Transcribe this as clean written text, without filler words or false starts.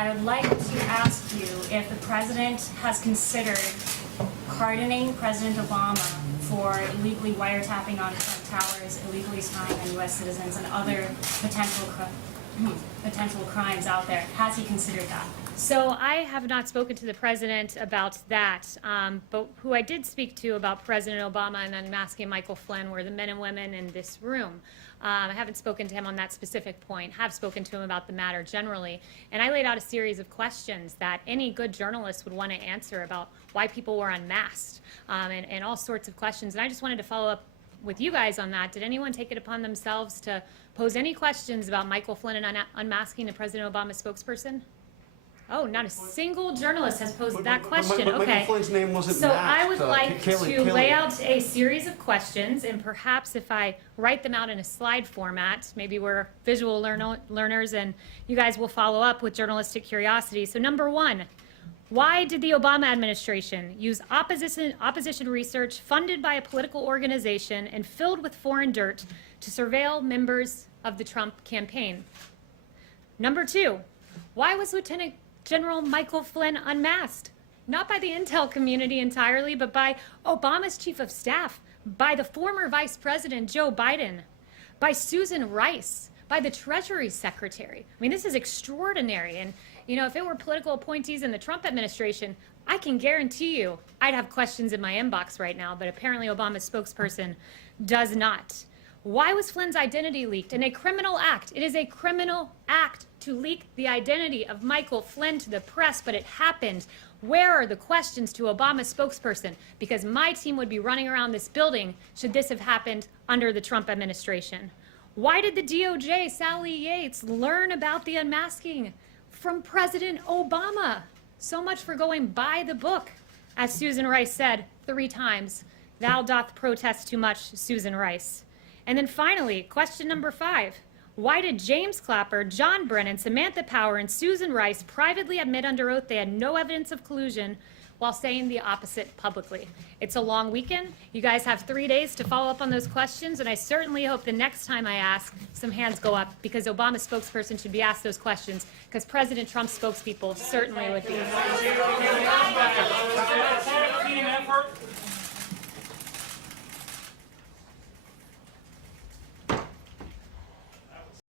I would like to ask you if the president has considered pardoning President Obama for illegally wiretapping on Trump Towers, illegally spying on U.S. citizens, and other potential crimes out there. Has he considered that? So I have not spoken to the president about that, but who I did speak to about President Obama and unmasking Michael Flynn were the men and women in this room. I haven't spoken to him on that specific point, have spoken to him about the matter generally, and I laid out a series of questions that any good journalist would want to answer about why people were unmasked, and all sorts of questions. And I just wanted to follow up with you guys on that. Did anyone take it upon themselves to pose any questions about Michael Flynn and unmasking the President Obama spokesperson? Oh, not a single journalist has posed that question. But okay. Michael Flynn's name wasn't So matched. I would like to Kayleigh. lay out a series of questions, and perhaps if I write them out in a slide format, maybe we're visual learners and you guys will follow up with journalistic curiosity. So number one, why did the Obama administration use opposition research funded by a political organization and filled with foreign dirt to surveil members of the Trump campaign? Number two, why was Lieutenant General Michael Flynn unmasked? Not by the intel community entirely, but by Obama's chief of staff, by the former Vice President Joe Biden, by Susan Rice, by the Treasury Secretary. I mean, this is extraordinary. And, you know, if it were political appointees in the Trump administration, I can guarantee you I'd have questions in my inbox right now, but apparently Obama's spokesperson does not. Why was Flynn's identity leaked? In a criminal act. It is a criminal act to leak the identity of Michael Flynn to the press, but it happened. Where are the questions to Obama's spokesperson? Because my team would be running around this building should this have happened under the Trump administration. Why did the DOJ, Sally Yates, learn about the unmasking from President Obama? So much for going by the book. As Susan Rice said 3 times, thou doth protest too much, Susan Rice. And then finally, question number 5. Why did James Clapper, John Brennan, Samantha Power, and Susan Rice privately admit under oath they had no evidence of collusion while saying the opposite publicly? It's a long weekend. You guys have 3 days to follow up on those questions, and I certainly hope the next time I ask, some hands go up, because Obama's spokesperson should be asked those questions, because President Trump's spokespeople certainly would be.